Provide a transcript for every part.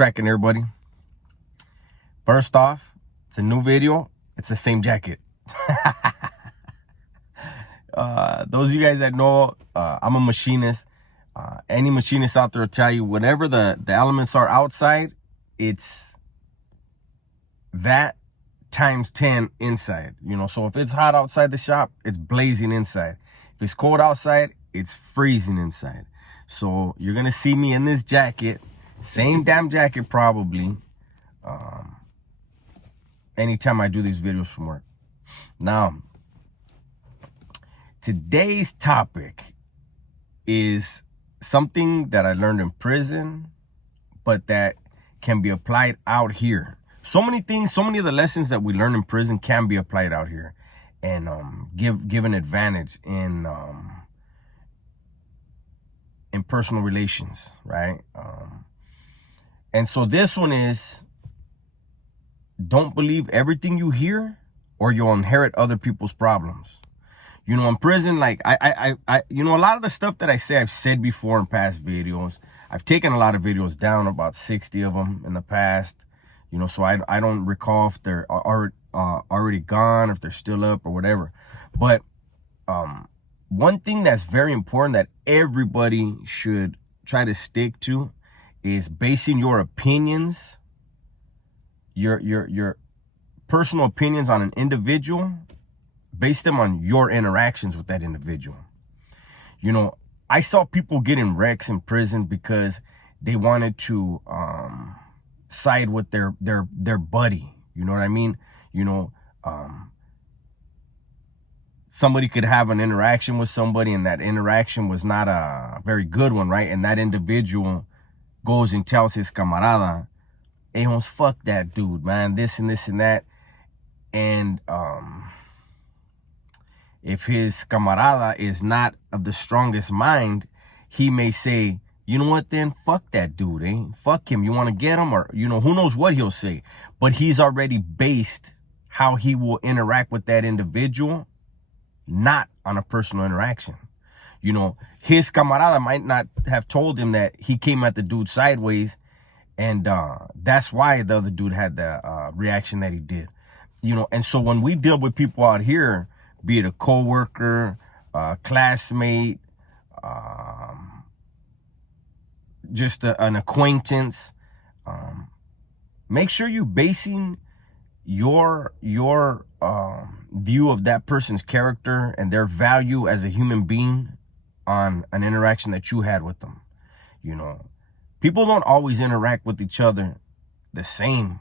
cracking, everybody? First off, it's a new video. It's the same jacket. Those of you guys that know, I'm a machinist. Any machinist out there will tell you, whatever the elements are outside, it's that times 10 inside. You know, so if it's hot outside the shop, it's blazing inside. If it's cold outside, it's freezing inside. So you're gonna see me in this jacket, same damn jacket probably, anytime I do these videos from work. Now, today's topic is something that I learned in prison, but that can be applied out here. So many things, so many of the lessons that we learn in prison can be applied out here and give an advantage in personal relations, right? And so this one is, don't believe everything you hear or you'll inherit other people's problems. You know, in prison, like you know, a lot of the stuff that I say, I've said before in past videos. I've taken a lot of videos down, about 60 of them in the past. You know, so I don't recall if they're already gone, if they're still up or whatever. But one thing that's very important that everybody should try to stick to is basing your opinions, your personal opinions on an individual, base them on your interactions with that individual. You know, I saw people getting wrecks in prison because they wanted to side with their buddy. You know what I mean? You know, somebody could have an interaction with somebody and that interaction was not a very good one, right? And that individual goes and tells his camarada, hey, Holmes, fuck that dude, man, this and this and that. And if his camarada is not of the strongest mind, he may say, you know what, then fuck that dude, eh? Fuck him. You want to get him? Or, you know, who knows what he'll say. But he's already based how he will interact with that individual, not on a personal interaction. You know, his camarada might not have told him that he came at the dude sideways, and that's why the other dude had the reaction that he did. You know, and so when we deal with people out here, be it a coworker, a classmate, just an acquaintance, make sure you basing your view of that person's character and their value as a human being on an interaction that you had with them. You know, people don't always interact with each other the same,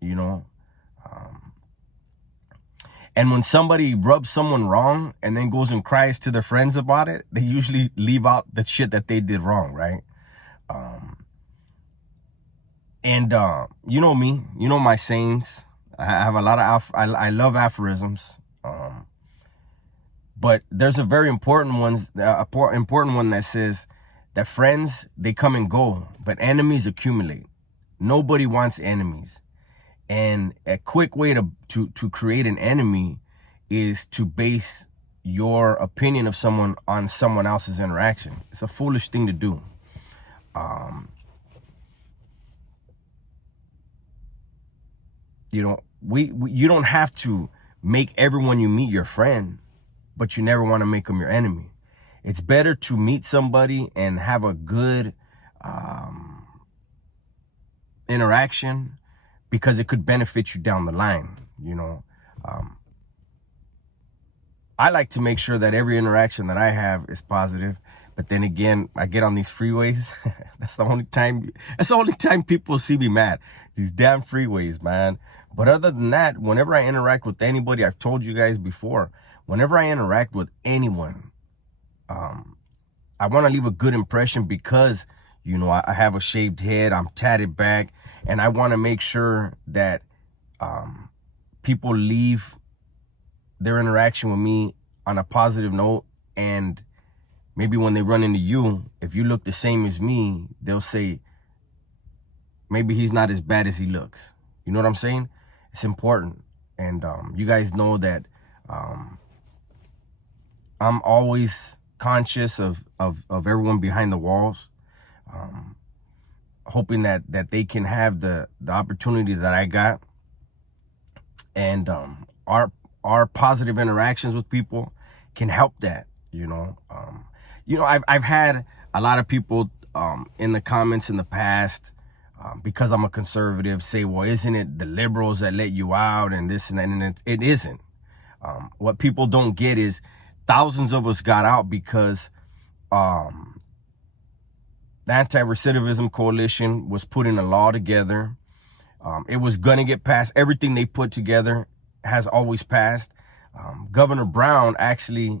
you know. And when somebody rubs someone wrong and then goes and cries to their friends about it, they usually leave out the shit that they did wrong, right? You know me, you know my sayings. I have a lot of, I love aphorisms. But there's a very important one that says that friends, they come and go, but enemies accumulate. Nobody wants enemies. And a quick way to create an enemy is to base your opinion of someone on someone else's interaction. It's a foolish thing to do. You know, you don't have to make everyone you meet your friend, but you never want to make them your enemy. It's better to meet somebody and have a good interaction, because it could benefit you down the line. You know, I like to make sure that every interaction that I have is positive. But then again, I get on these freeways. That's the only time people see me mad. These damn freeways, man. But other than that, whenever I interact with anybody, I've told you guys before, whenever I interact with anyone, I want to leave a good impression because, you know, I have a shaved head, I'm tatted back, and I want to make sure that people leave their interaction with me on a positive note. And maybe when they run into you, if you look the same as me, they'll say, maybe he's not as bad as he looks. You know what I'm saying? It's important. And you guys know that I'm always conscious of everyone behind the walls. hoping that they can have the opportunity that I got. And our positive interactions with people can help that, you know. I've had a lot of people in the comments in the past, because I'm a conservative, say, well, isn't it the liberals that let you out and this and that? And it isn't. What people don't get is thousands of us got out because the Anti-Recidivism Coalition was putting a law together. It was going to get passed. Everything they put together has always passed. Governor Brown actually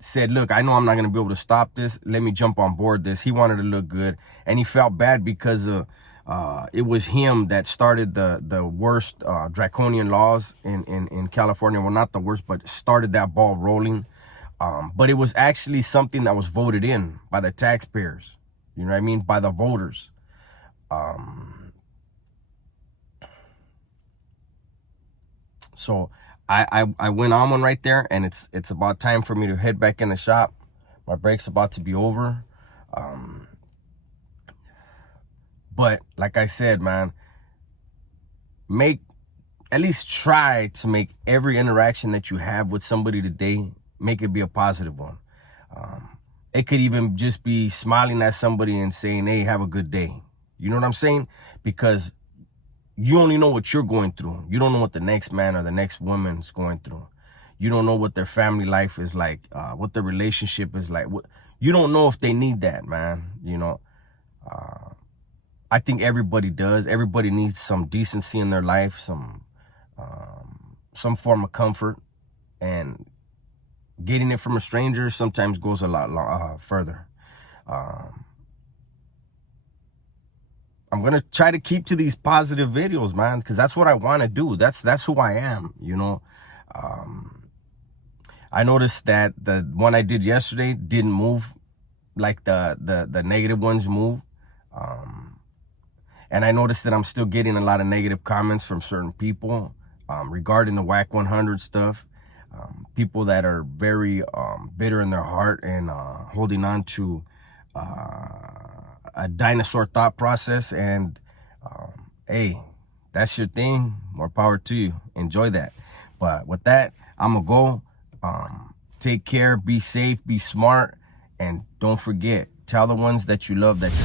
said, look, I know I'm not going to be able to stop this. Let me jump on board this. He wanted to look good. And he felt bad because it was him that started the worst draconian laws in California. Well, not the worst, but started that ball rolling. But it was actually something that was voted in by the taxpayers. You know what I mean? By the voters. So I went on one right there, and it's about time for me to head back in the shop. My break's about to be over. But like I said, man, at least try to make every interaction that you have with somebody today, make it be a positive one. It could even just be smiling at somebody and saying, hey, have a good day. You know what I'm saying? Because you only know what you're going through. You don't know what the next man or the next woman's going through. You don't know what their family life is like, what their relationship is like. You don't know if they need that, man. You know, I think everybody does. Everybody needs some decency in their life, some form of comfort, and getting it from a stranger sometimes goes a lot further. I'm going to try to keep to these positive videos, man, because that's what I want to do. That's who I am, you know. I noticed that the one I did yesterday didn't move like the negative ones move. And I noticed that I'm still getting a lot of negative comments from certain people regarding the WAC 100 stuff. People that are very bitter in their heart and holding on to a dinosaur thought process. And hey, that's your thing. More power to you. Enjoy that. But with that, I'm gonna go. Take care, be safe, be smart, and don't forget, tell the ones that you love that you